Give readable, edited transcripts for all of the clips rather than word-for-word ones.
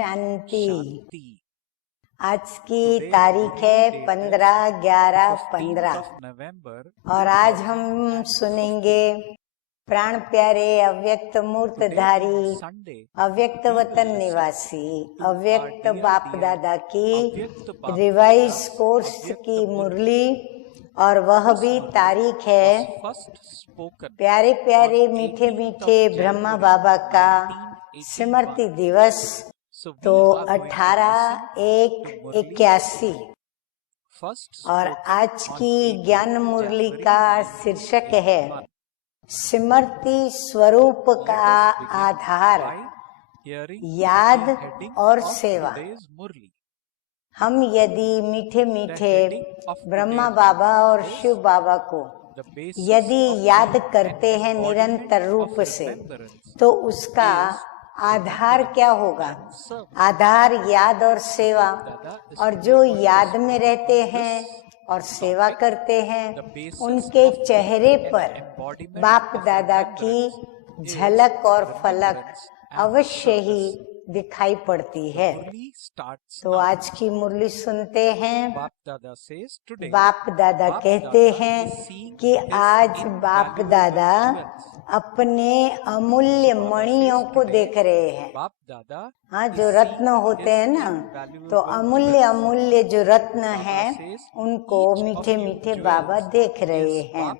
शांति। आज की तारीख है 15/11/15 और आज हम सुनेंगे प्राण प्यारे अव्यक्त मूर्तधारी अव्यक्त वतन निवासी अव्यक्त बाप दादा की रिवाइज कोर्स की मुरली, और वह भी तारीख है प्यारे प्यारे मीठे मीठे ब्रह्मा बाबा का स्मृति दिवस, तो 18/1/81। और आज की ज्ञान मुरली का शीर्षक है स्मृति स्वरूप का आधार, याद और सेवा। हम यदि मीठे मीठे ब्रह्मा बाबा और शिव बाबा को यदि याद करते हैं निरंतर रूप से, तो उसका आधार क्या होगा? आधार याद और सेवा। और जो याद में रहते हैं और सेवा करते हैं, उनके चेहरे पर बाप दादा की झलक और फलक अवश्य ही दिखाई पड़ती है। तो आज की मुरली सुनते हैं। बाप दादा कहते हैं कि आज बाप दादा अपने अमूल्य मणियों को देख रहे हैं। हाँ, जो रत्न होते हैं ना, तो अमूल्य अमूल्य जो रत्न हैं, उनको मीठे मीठे बाबा देख रहे हैं।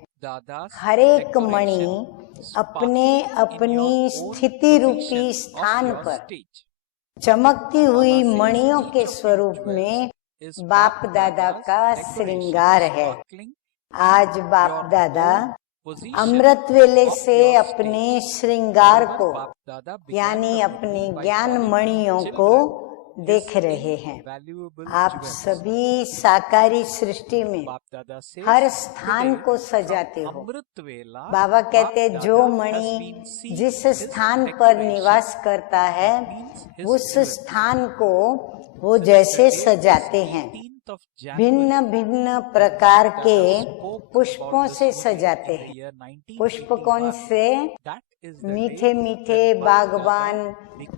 हर एक मणि अपने अपनी स्थिति रूपी स्थान पर चमकती हुई मणियों के स्वरूप में बाप दादा का श्रृंगार है। आज बाप दादा अमृत वेले से अपने श्रृंगार को यानी अपनी ज्ञान मणियों को देख रहे हैं। आप सभी साकारी सृष्टि में हर स्थान को सजाते हो। बाबा कहते हैं जो मणि जिस स्थान पर निवास करता है, उस स्थान को वो जैसे सजाते हैं, भिन्न भिन्न प्रकार के पुष्पों से सजाते हैं। पुष्प कौन से? मीठे मीठे बागबान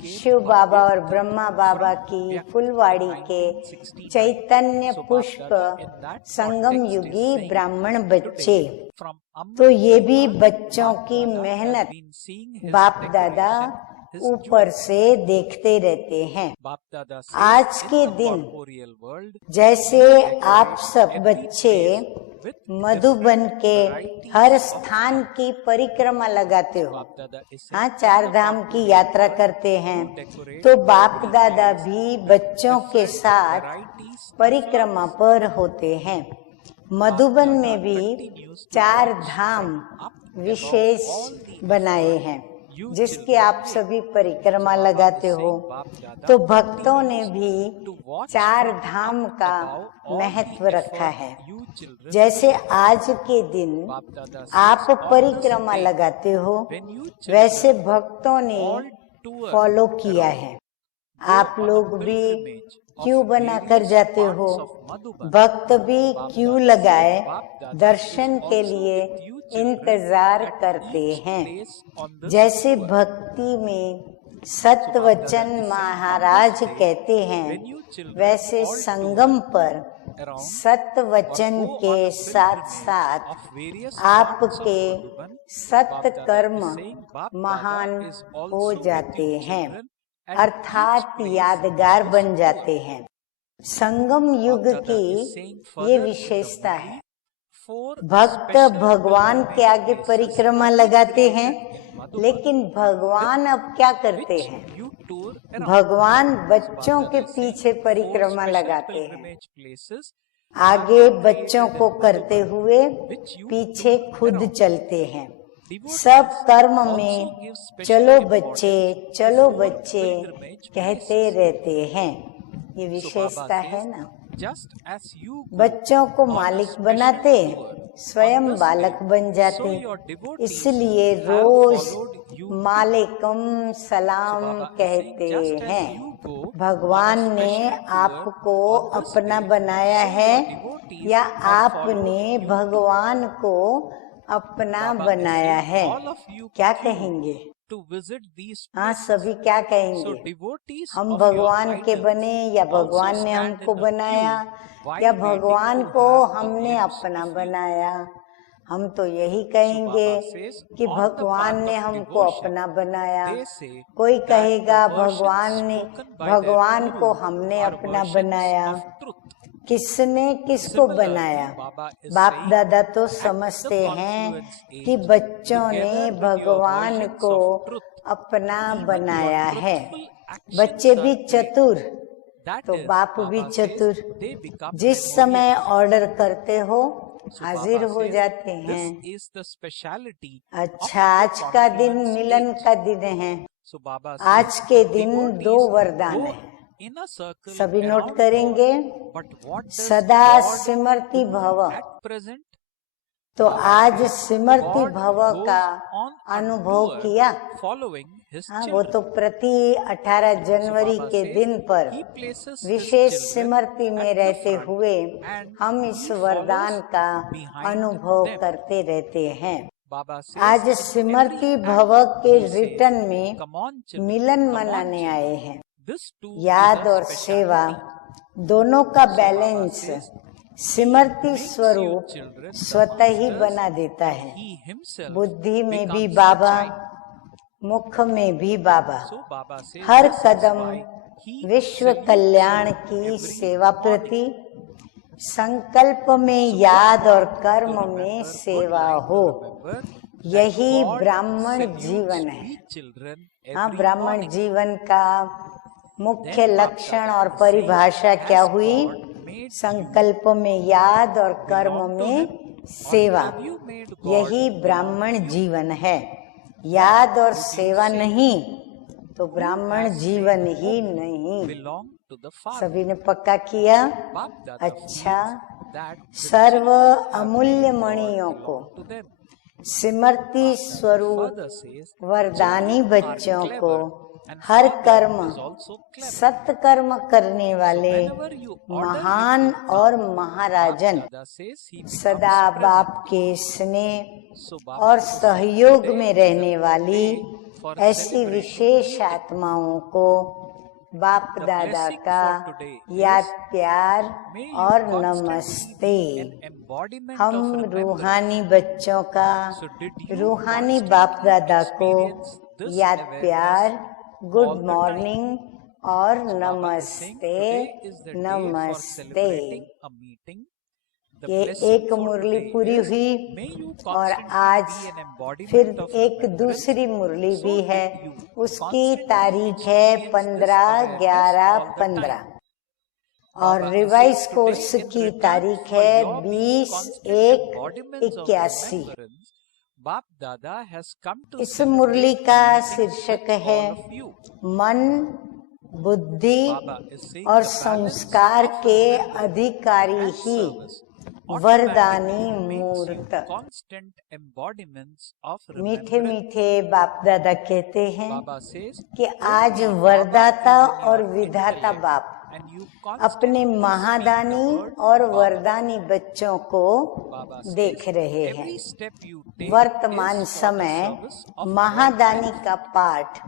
शिव बाबा और ब्रह्मा बाबा की फुलवाड़ी के चैतन्य पुष्प संगम युगी ब्राह्मण बच्चे। तो ये भी बच्चों की मेहनत बाप दादा ऊपर से देखते रहते हैं। आज के दिन जैसे आप सब बच्चे मधुबन के हर स्थान की परिक्रमा लगाते हो, हाँ, 4 धाम की यात्रा करते हैं, तो बाप दादा भी बच्चों के साथ परिक्रमा पर होते हैं। मधुबन में भी 4 धाम विशेष बनाए हैं, जिसके आप सभी परिक्रमा लगाते हो। तो भक्तों ने भी 4 धाम का महत्व रखा है। जैसे आज के दिन आप परिक्रमा लगाते हो, वैसे भक्तों ने फॉलो किया है। आप लोग भी क्यों बनाकर जाते हो, भक्त भी क्यों लगाए दर्शन के लिए इंतजार करते हैं। जैसे भक्ति में सतवचन महाराज कहते हैं, वैसे संगम पर सतवचन के साथ साथ आपके सत्कर्म महान हो जाते हैं, अर्थात यादगार बन जाते हैं। संगम युग की ये विशेषता है। भक्त भगवान के आगे परिक्रमा लगाते हैं, लेकिन भगवान अब क्या करते हैं? भगवान बच्चों के पीछे परिक्रमा लगाते हैं। आगे बच्चों को करते हुए पीछे खुद चलते हैं। सब कर्म में चलो बच्चे कहते रहते हैं। ये विशेषता है ना। बच्चों को मालिक बनाते, स्वयं बालक बन जाते। इसलिए रोज मालिकम सलाम कहते हैं। भगवान ने आपको अपना बनाया है या आपने भगवान को अपना बनाया है? क्या कहेंगे? हाँ, सभी क्या कहेंगे, हम भगवान के बने या भगवान ने हमको बनाया या भगवान को हमने अपना बनाया। हम तो यही कहेंगे कि भगवान ने हमको अपना बनाया। कोई कहेगा भगवान को हमने अपना बनाया। किसने किसको बनाया? बाप दादा तो समझते हैं कि बच्चों ने भगवान को अपना बनाया है। बच्चे भी चतुर तो बाप भी चतुर। जिस समय ऑर्डर करते हो हाजिर हो जाते हैं। अच्छा, आज का दिन मिलन का दिन है। आज के दिन 2 वरदान है, सभी नोट करेंगे। सदा सिमरती भव, तो आज सिमरती भव का अनुभव किया। हाँ, वो तो प्रति 18 जनवरी के दिन पर विशेष सिमरती में रहते हुए हम इस वरदान का अनुभव करते रहते हैं। आज सिमरती भव के रिटर्न में मिलन मनाने आए हैं। याद और सेवा दोनों का बैलेंस सिमरती स्वरूप स्वतः ही बना देता है। बुद्धि में भी बाबा, मुख में भी बाबा, हर कदम विश्व कल्याण की सेवा प्रति, संकल्प में याद और कर्म में सेवा हो, यही ब्राह्मण जीवन है। हाँ, ब्राह्मण जीवन का मुख्य लक्षण और परिभाषा क्या हुई? संकल्प में याद और कर्म में सेवा, यही ब्राह्मण जीवन है। याद और सेवा नहीं तो ब्राह्मण जीवन ही नहीं। सभी ने पक्का किया? अच्छा, सर्व अमूल्य मणियों को सिमरती स्वरूप वरदानी बच्चों को हर कर्म सत्कर्म करने वाले महान और महाराजन, सदा बाप के स्नेह और सहयोग में रहने वाली ऐसी विशेष आत्माओं को बाप दादा का याद, प्यार और नमस्ते। हम रूहानी बच्चों का रूहानी बाप दादा को याद, प्यार, गुड मॉर्निंग और नमस्ते नमस्ते। ये एक मुरली पूरी हुई और आज फिर एक दूसरी मुरली भी है। उसकी तारीख है 15/11/15 और रिवाइज कोर्स की तारीख है 20/1/81। इस मुरली का शीर्षक है मन, बुद्धि और संस्कार के अधिकारी ही वरदानी मूर्त। मीठे मीठे बाप दादा कहते हैं कि आज वरदाता और विधाता बाप अपने महादानी और वरदानी बच्चों को देख रहे हैं। वर्तमान समय महादानी का पाठ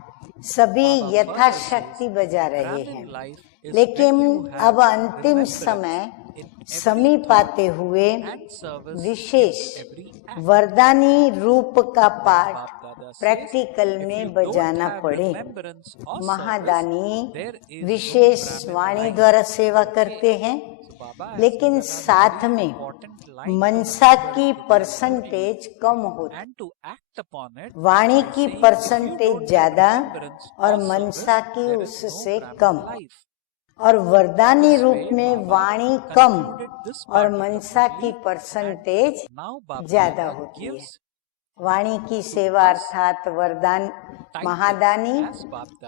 सभी यथाशक्ति बजा रहे हैं, लेकिन अब अंतिम समय समीप आते हुए विशेष वरदानी रूप का पाठ प्रैक्टिकल में बजाना पड़े। महादानी विशेष वाणी द्वारा सेवा करते हैं, लेकिन साथ में मनसा की परसेंटेज कम होती, वाणी की परसेंटेज ज्यादा और मनसा की उससे कम। और वरदानी रूप में वाणी कम और मनसा की परसेंटेज ज्यादा होती है। वाणी की सेवा अर्थात वरदान महादानी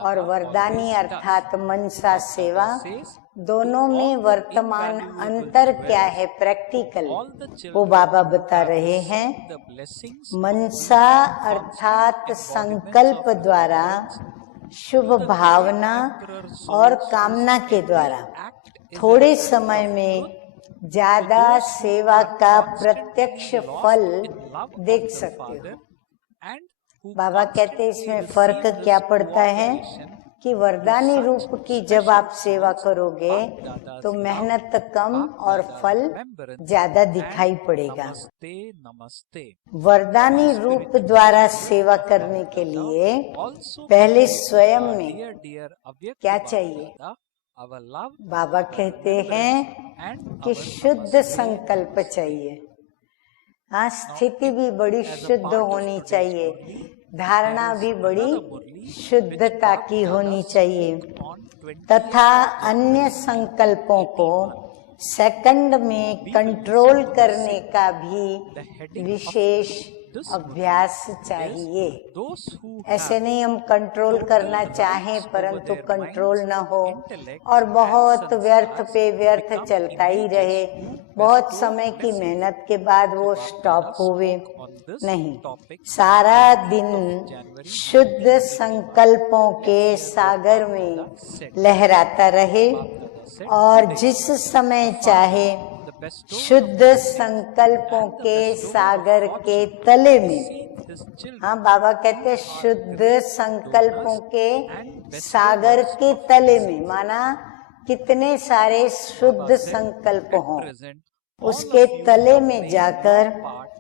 और वरदानी अर्थात मनसा सेवा, दोनों में वर्तमान अंतर क्या है प्रैक्टिकल, वो बाबा बता रहे हैं। मनसा अर्थात संकल्प द्वारा, शुभ भावना और कामना के द्वारा थोड़े समय में ज्यादा सेवा का प्रत्यक्ष फल देख सकते हो। बाबा कहते हैं इसमें फर्क क्या पड़ता है कि वरदानी रूप की जब आप सेवा करोगे तो मेहनत कम और फल ज्यादा दिखाई पड़ेगा। वरदानी रूप द्वारा सेवा करने के लिए पहले स्वयं में क्या चाहिए? बाबा कहते हैं कि शुद्ध संकल्प चाहिए। हाँ, स्थिति भी बड़ी शुद्ध होनी चाहिए, धारणा भी बड़ी शुद्धता की होनी चाहिए, तथा अन्य संकल्पों को सेकंड में कंट्रोल करने का भी विशेष अभ्यास चाहिए। ऐसे नहीं हम कंट्रोल करना चाहें परंतु कंट्रोल न हो और बहुत व्यर्थ पे व्यर्थ चलता ही रहे, बहुत समय की मेहनत के बाद वो स्टॉप हुए नहीं। सारा दिन शुद्ध संकल्पों के सागर में लहराता रहे और जिस समय चाहे शुद्ध संकल्पों के सागर के तले में, हाँ बाबा कहते शुद्ध संकल्पों के सागर के तले में, माना कितने सारे शुद्ध संकल्प हों, उसके तले में जाकर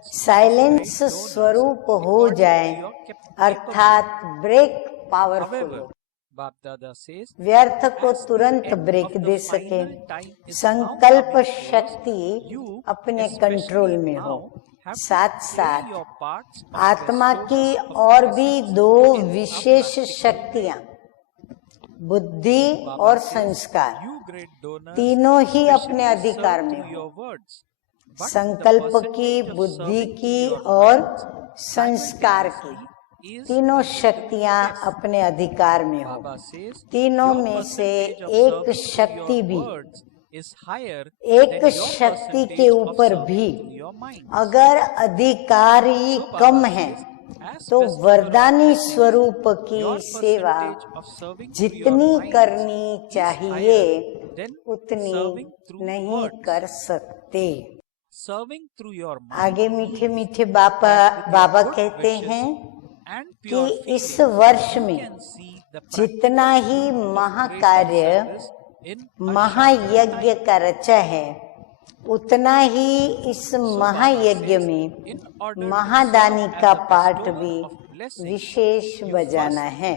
साइलेंस स्वरूप हो जाए, अर्थात ब्रेक पावरफुल, व्यर्थ को तुरंत ब्रेक दे सके, संकल्प शक्ति अपने कंट्रोल में हो। साथ साथ आत्मा की और भी दो विशेष शक्तियां, बुद्धि और संस्कार, तीनों ही अपने अधिकार में हो। संकल्प की, बुद्धि की और संस्कार की तीनों शक्तियां अपने अधिकार में हो। तीनों में से एक शक्ति भी, एक शक्ति के ऊपर भी अगर अधिकारी कम है तो वरदानी स्वरूप की सेवा जितनी करनी चाहिए उतनी नहीं कर सकते। आगे मीठे मीठे बाबा कहते हैं कि इस वर्ष में जितना ही महाकार्य महायज्ञ का रचा है उतना ही इस महायज्ञ में महादानी का पाठ भी विशेष बजाना है।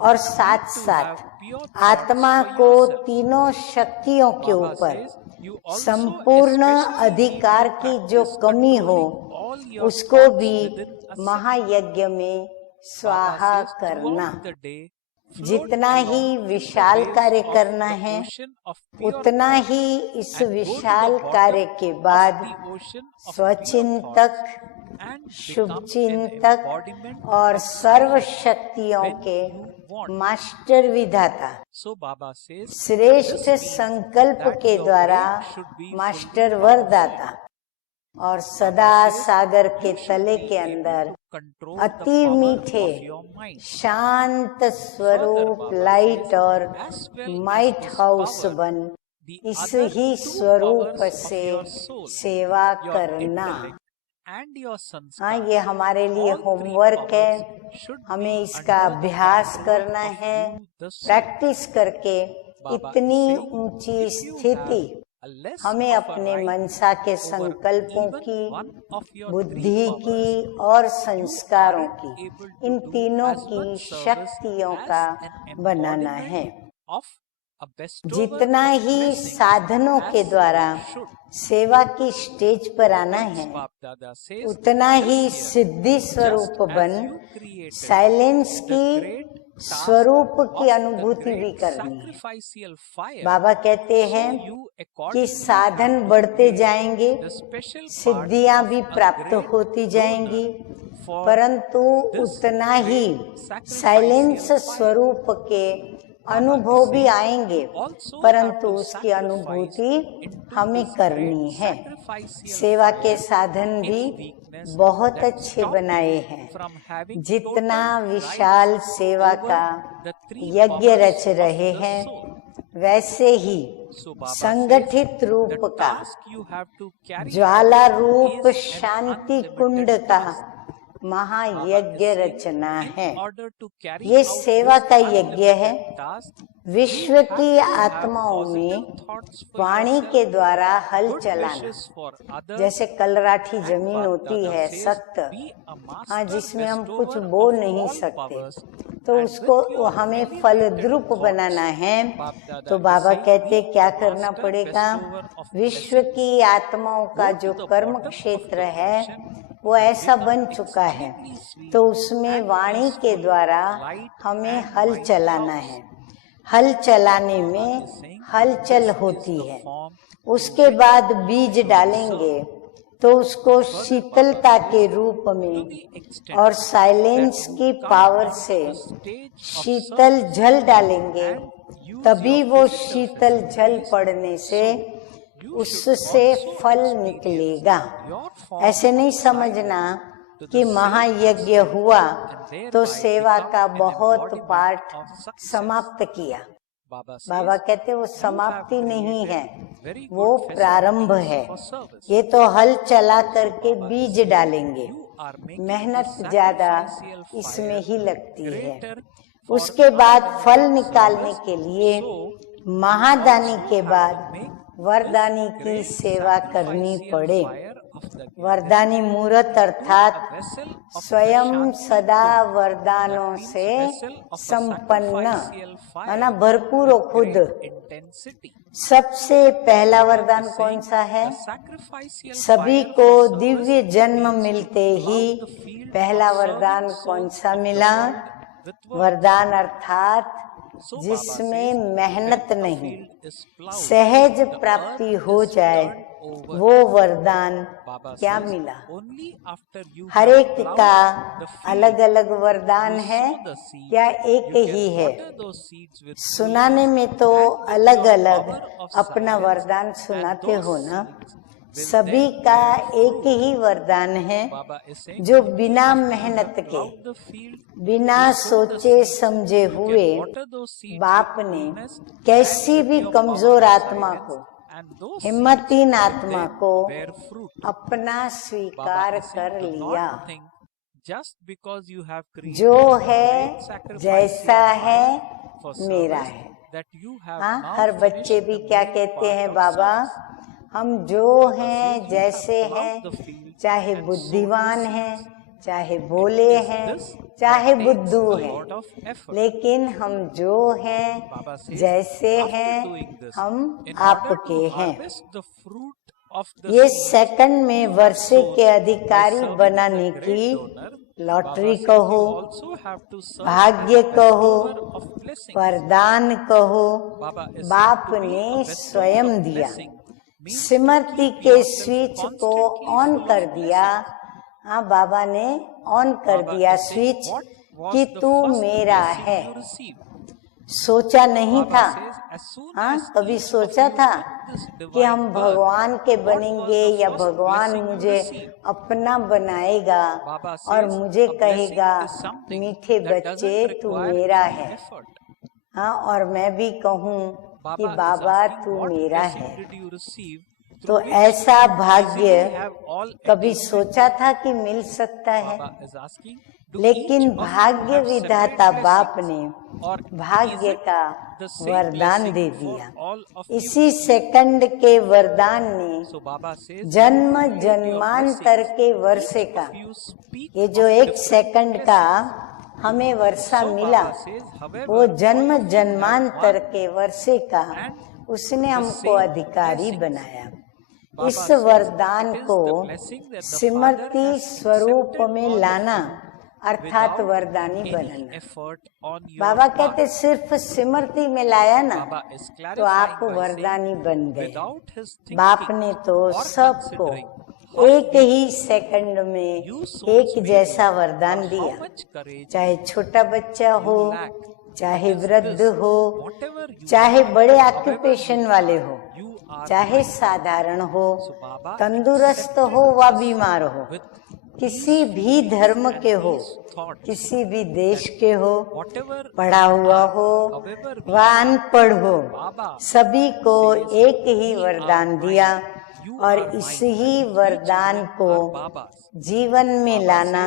और साथ साथ आत्मा को तीनों शक्तियों के ऊपर संपूर्ण अधिकार की जो कमी हो उसको भी महायज्ञ में स्वाहा करना। जितना ही विशाल कार्य करना है उतना ही इस विशाल कार्य के बाद स्वचिंतक, शुभचिंतक और सर्व शक्तियों के मास्टर विधाता श्रेष्ठ संकल्प के द्वारा मास्टर वरदाता और सदा सागर के तले के अंदर अति मीठे शांत स्वरूप लाइट और माइट हाउस बन इस ही स्वरूप से सेवा करना। हाँ, ये हमारे लिए होमवर्क है, हमें इसका अभ्यास करना है। प्रैक्टिस करके इतनी ऊंची स्थिति हमें अपने मनसा के संकल्पों की, बुद्धि की और संस्कारों की, इन तीनों की शक्तियों का बनाना है। जितना ही साधनों के द्वारा सेवा की स्टेज पर आना है उतना ही सिद्धि स्वरूप बन साइलेंस की स्वरूप की अनुभूति भी करनी है। बाबा कहते हैं कि साधन बढ़ते जाएंगे, सिद्धियां भी प्राप्त होती जाएंगी, परंतु उतना ही साइलेंस स्वरूप के अनुभव भी आएंगे, परंतु उसकी अनुभूति हमें करनी है। सेवा के साधन भी बहुत अच्छे बनाए हैं। जितना विशाल सेवा का यज्ञ रच रहे हैं वैसे ही संगठित रूप का, ज्वाला रूप शांति कुंड का महायज्ञ रचना है। ये सेवा का यज्ञ है। विश्व की आत्माओं में वाणी के द्वारा हल चलाना, जैसे कलराठी जमीन होती है सख्त, हाँ, जिसमें हम कुछ बो नहीं सकते, तो उसको हमें फलद्रुप बनाना है। तो बाबा कहते क्या करना पड़ेगा? विश्व की आत्माओं का जो कर्म क्षेत्र है वो ऐसा बन चुका है, तो उसमें वाणी के द्वारा हमें हल चलाना है। हल चलाने में हलचल होती है। उसके बाद बीज डालेंगे तो उसको शीतलता के रूप में और साइलेंस की पावर से शीतल जल डालेंगे, तभी वो शीतल जल पड़ने से उससे फल निकलेगा। ऐसे नहीं समझना कि महायज्ञ हुआ तो सेवा का बहुत पार्ट समाप्त किया। बाबा कहते वो समाप्ति नहीं है, वो प्रारंभ है। ये तो हल चला करके बीज डालेंगे, मेहनत ज्यादा इसमें ही लगती है। उसके बाद फल निकालने के लिए महादानी के बाद वरदानी की सेवा करनी पड़े। वरदानी मूर्त अर्थात स्वयं सदा वरदानों से संपन्न, है ना, भरपूर हो खुद। सबसे पहला वरदान कौन सा है? सभी को दिव्य जन्म मिलते ही पहला वरदान कौन सा मिला? वरदान अर्थात जिसमें मेहनत नहीं, सहज प्राप्ति हो जाए, वो वरदान क्या मिला? हर एक का अलग अलग वरदान है या एक ही है? सुनाने में तो अलग अलग अपना वरदान सुनाते हो ना। सभी का एक ही वरदान है, जो बिना मेहनत के, बिना सोचे समझे हुए बाप ने कैसी भी कमजोर आत्मा को, हिम्मतहीन आत्मा को अपना स्वीकार कर लिया। जो है जैसा है मेरा है। हाँ, हर बच्चे भी क्या कहते हैं? बाबा हम जो हैं जैसे हैं, चाहे बुद्धिमान हैं, चाहे भोले हैं, चाहे बुद्धू हैं, लेकिन हम जो हैं जैसे हैं हम आपके हैं। ये सेकंड में वर्षे के अधिकारी बनाने की लॉटरी कहो, भाग्य कहो, वरदान कहो, बाप ने स्वयं दिया। स्मृति के स्विच को ऑन कर दिया। हाँ, बाबा ने ऑन कर दिया स्विच कि तू मेरा है। सोचा नहीं था, हाँ, कभी सोचा था कि हम भगवान के बनेंगे या भगवान मुझे अपना बनाएगा और मुझे कहेगा मीठे बच्चे तू मेरा है। हाँ, और मैं भी कहूँ कि बाबा तू मेरा है। तो ऐसा भाग्य कभी सोचा था कि मिल सकता है? लेकिन भाग्य विधाता बाप ने भाग्य का वरदान दे दिया। इसी सेकंड के वरदान ने जन्म जन्मांतर के वर्षे का, ये जो एक सेकंड का हमें वर्षा मिला, वो जन्म जन्मांतर के वर्षे का उसने हमको अधिकारी बनाया। इस वरदान को स्मृति स्वरूप में लाना अर्थात वरदानी बनना। बाबा कहते सिर्फ स्मृति में लाया ना तो आप वरदानी बन गए। बाप ने तो सबको एक ही सेकंड में एक जैसा वरदान दिया, चाहे छोटा बच्चा हो, चाहे वृद्ध हो, चाहे बड़े ऑक्यूपेशन वाले हो, चाहे साधारण हो, तंदुरुस्त हो व बीमार हो, किसी भी धर्म के हो, किसी भी देश के हो, पढ़ा हुआ हो व अनपढ़ हो, सभी को एक ही वरदान दिया और इस ही वरदान को जीवन में लाना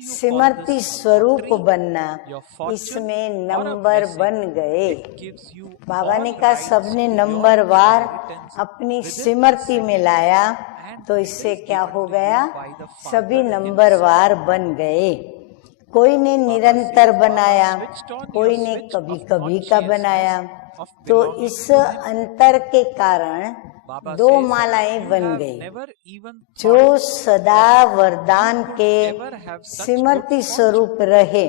सिमरती स्वरूप बनना, इसमें नंबर बन गए। बाबा ने कहा सबने नंबर वार अपनी सिमरती में लाया, तो इससे क्या हो गया, सभी नंबर वार बन गए। कोई ने निरंतर बनाया, कोई ने कभी कभी का बनाया। तो इस अंतर के कारण दो मालाएं बन गई। जो सदा वरदान के सिमरती स्वरूप रहे,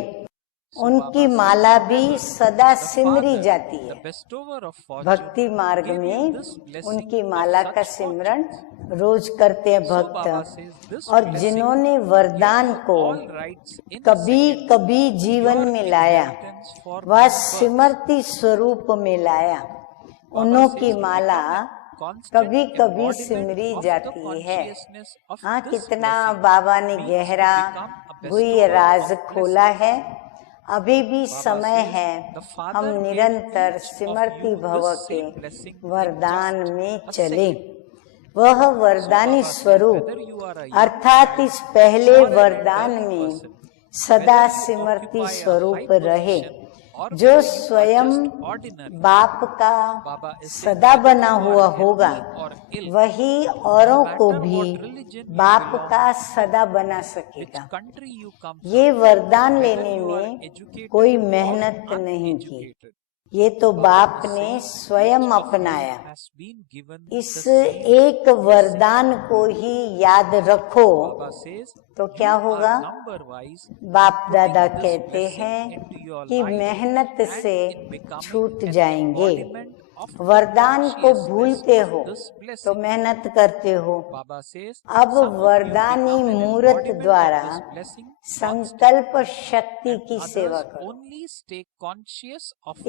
उनकी माला भी सदा सिमरी जाती है। भक्ति मार्ग में उनकी माला का सिमरन रोज करते हैं भक्त। और जिन्होंने वरदान को कभी कभी जीवन में लाया, वह सिमरती स्वरूप में लाया, उन्हों की माला कभी कभी सिमरी जाती है। हाँ, कितना बाबा ने गहरा गुह्य राज खोला है। अभी भी समय है, हम निरंतर सिमरती भव के वरदान में चले। वह वरदानी स्वरूप अर्थात इस पहले वरदान में सदा सिमरती स्वरूप रहे, जो स्वयं बाप का सदा बना हुआ होगा, वही औरों को भी बाप का सदा बना सकेगा। ये वरदान लेने में कोई मेहनत नहीं की, ये तो बाप ने स्वयं अपनाया। इस एक वरदान को ही याद रखो तो क्या होगा। बाप दादा कहते हैं कि मेहनत से छूट जाएंगे। वरदान को भूलते हो तो मेहनत करते हो। अब वरदानी मूर्त द्वारा संकल्प शक्ति की सेवा करो।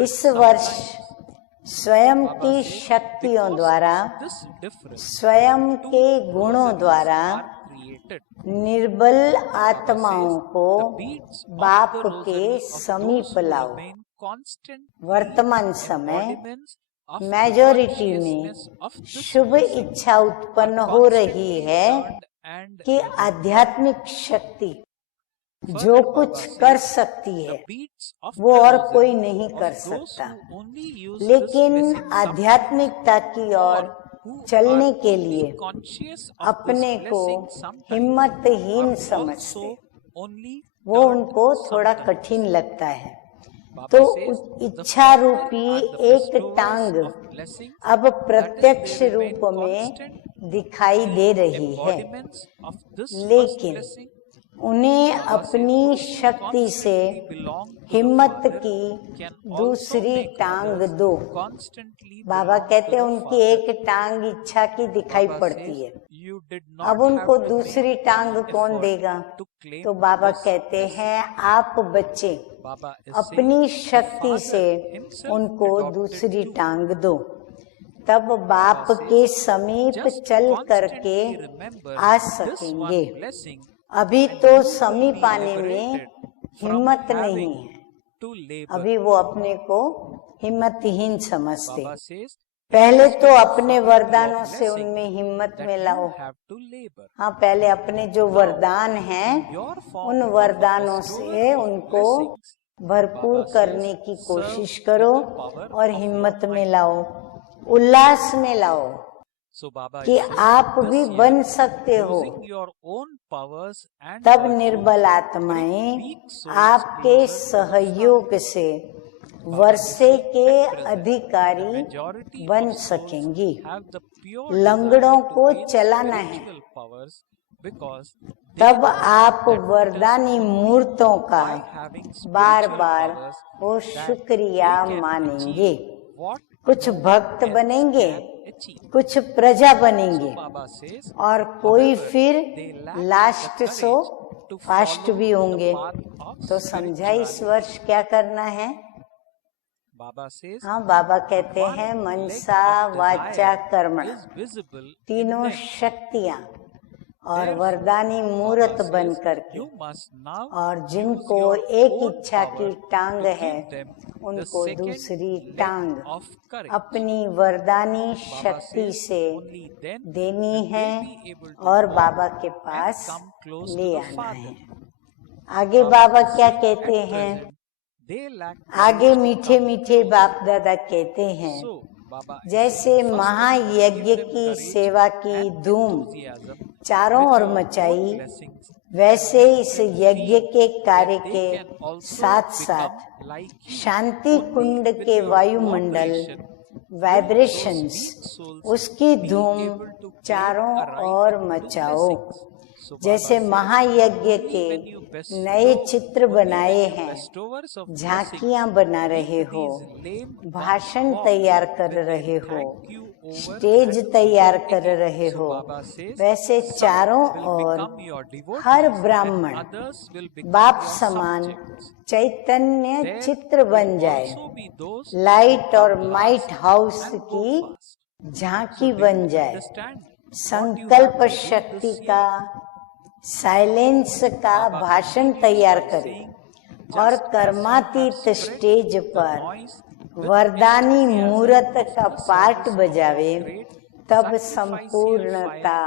इस वर्ष स्वयं की शक्तियों द्वारा, स्वयं के गुणों द्वारा निर्बल आत्माओं को बाप के समीप लाओ। वर्तमान समय मेजॉरिटी में शुभ इच्छा उत्पन्न हो रही है कि आध्यात्मिक शक्ति जो कुछ कर सकती है वो और कोई नहीं कर सकता। लेकिन आध्यात्मिकता की ओर चलने के लिए अपने को हिम्मतहीन समझते, वो उनको थोड़ा कठिन लगता है। तो इच्छा रूपी एक टांग अब प्रत्यक्ष रूप में दिखाई दे रही है, लेकिन उन्हें अपनी शक्ति से हिम्मत की दूसरी टांग दो। बाबा कहते हैं उनकी एक टांग इच्छा की दिखाई पड़ती है, अब उनको दूसरी टांग कौन देगा। तो बाबा कहते हैं आप बच्चे अपनी शक्ति से उनको दूसरी टांग दो, तब बाप के समीप चल करके आ सकेंगे। अभी तो समीप आने में हिम्मत नहीं है, अभी वो अपने को हिम्मतहीन समझते। पहले तो अपने वरदानों से उनमें हिम्मत में लाओ। हाँ, पहले अपने जो वरदान हैं उन वरदानों से उनको भरपूर करने की कोशिश करो और हिम्मत में लाओ, उल्लास में लाओ कि आप भी बन सकते हो। तब निर्बल आत्माएं आपके सहयोग से वर्षे के अधिकारी बन सकेंगी। लंगड़ों को चलाना है, तब आप वरदानी मूर्तों का बार बार वो शुक्रिया मानेंगे। कुछ भक्त बनेंगे, कुछ प्रजा बनेंगे, और कोई फिर लास्ट सो फास्ट भी होंगे। तो समझा इस वर्ष क्या करना है। हाँ, बाबा कहते हैं मनसा वाचा कर्मणा, तीनों शक्तियाँ और वरदानी मूर्त बन करके, और जिनको एक इच्छा की टांग है उनको दूसरी टांग अपनी वरदानी शक्ति से देनी है और बाबा के पास ले आना है। आगे बाबा क्या कहते हैं? आगे मीठे मीठे बाप दादा कहते हैं, जैसे महायज्ञ की सेवा की धूम चारों ओर मचाई, वैसे इस यज्ञ के कार्य के साथ साथ शांति कुंड के वायुमंडल वाइब्रेशंस, उसकी धूम चारों ओर मचाओ। जैसे महायज्ञ के नए चित्र बनाए हैं, झांकियां बना रहे हो, भाषण तैयार कर रहे हो, स्टेज तैयार कर रहे हो, वैसे चारों ओर हर ब्राह्मण बाप समान चैतन्य चित्र बन जाए, लाइट और माइट हाउस की झांकी बन जाए, संकल्प शक्ति का, साइलेंस का भाषण तैयार करें और कर्मातीत स्टेज पर वरदानी मूर्त का पार्ट बजावे, तब संपूर्णता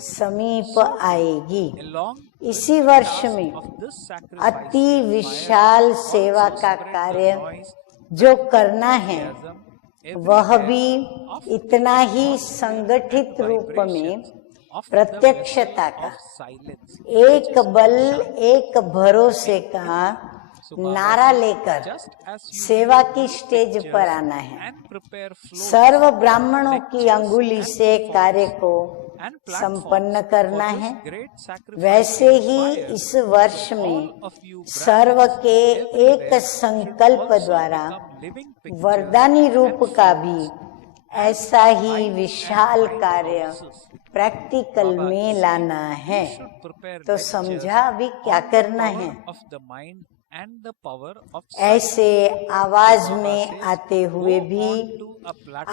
समीप आएगी। इसी वर्ष में अति विशाल सेवा का कार्य जो करना है, वह भी इतना ही संगठित रूप में प्रत्यक्षता का, एक बल एक भरोसे का नारा लेकर सेवा की स्टेज पर आना है। सर्व ब्राह्मणों की अंगुली से कार्य को संपन्न करना है। वैसे ही इस वर्ष में सर्व के एक संकल्प द्वारा वरदानी रूप का भी ऐसा ही विशाल कार्य प्रैक्टिकल में लाना है। तो समझा अभी क्या करना है? ऐसे आवाज में आते हुए भी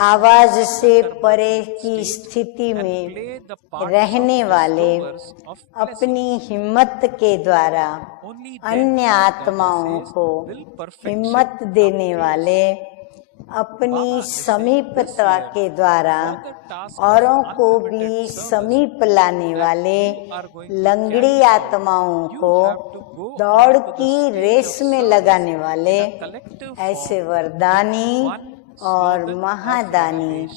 आवाज से परे की स्थिति में रहने वाले, अपनी हिम्मत के द्वारा अन्य आत्माओं को हिम्मत देने वाले, अपनी समीपता के द्वारा औरों को भी समीप लाने वाले लंगड़ी आत्माओं को दौड़ की रेस में लगाने वाले, ऐसे वरदानी और महादानी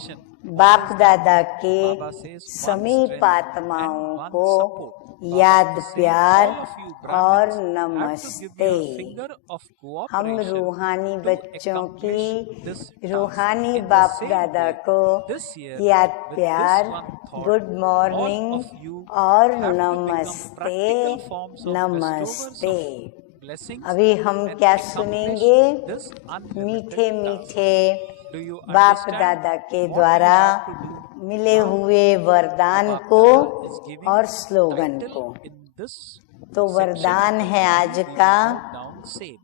बाप दादा के समीप आत्माओं को याद प्यार और नमस्ते। हम रूहानी बच्चों की रूहानी बाप दादा को याद प्यार, गुड मॉर्निंग और नमस्ते नमस्ते। अभी हम क्या सुनेंगे? मीठे मीठे बाप दादा के द्वारा मिले हुए वरदान को और स्लोगन को। तो वरदान है आज का,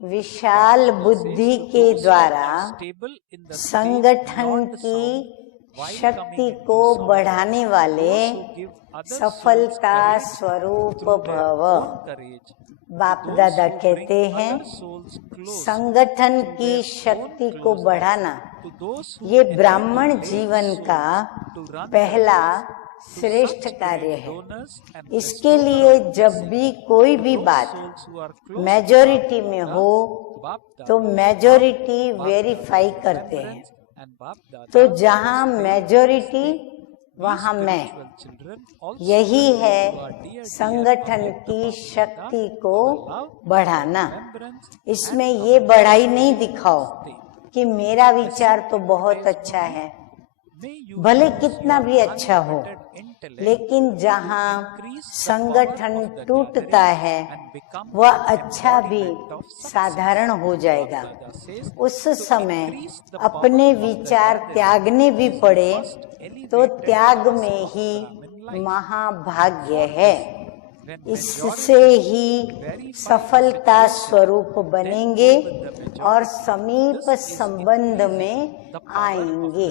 विशाल बुद्धि के द्वारा संगठन की शक्ति को बढ़ाने वाले सफलता स्वरूप भव। बाप दादा कहते हैं, संगठन की शक्ति को बढ़ाना ये ब्राह्मण जीवन का पहला श्रेष्ठ कार्य है। इसके लिए जब भी कोई भी बात मेजॉरिटी में हो तो मेजॉरिटी वेरीफाई करते हैं। तो जहाँ मेजॉरिटी वहाँ मैं, यही है संगठन की शक्ति को बढ़ाना। इसमें ये बढ़ाई नहीं दिखाओ कि मेरा विचार तो बहुत अच्छा है, भले कितना भी अच्छा हो, लेकिन जहाँ संगठन टूटता है वह अच्छा भी साधारण हो जाएगा। उस समय अपने विचार त्यागने भी पड़े तो त्याग में ही महाभाग्य है। इससे ही सफलता स्वरूप बनेंगे और समीप संबंध में आएंगे।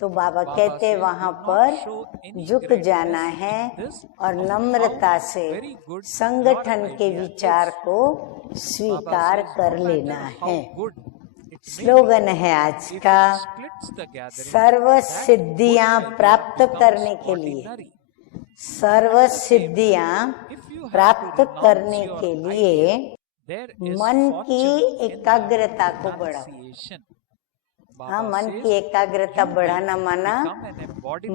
तो बाबा कहते वहाँ पर झुक जाना है और नम्रता से संगठन के विचार को स्वीकार कर लेना है। स्लोगन है आज का, सर्व सिद्धियां प्राप्त करने के लिए, सर्व सिद्धियां प्राप्त करने के लिए मन की एकाग्रता को बढ़ाओ। हाँ, मन की एकाग्रता बढ़ाना माना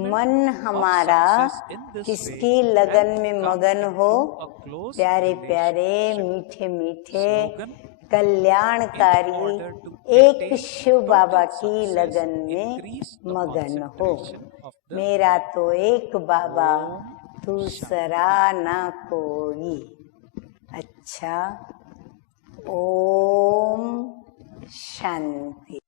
मन हमारा किसकी लगन में मगन हो, प्यारे प्यारे मीठे मीठे कल्याणकारी एक शिव बाबा की लगन में मगन हो। मेरा तो एक बाबा दूसरा ना कोई। अच्छा, ओम शांति।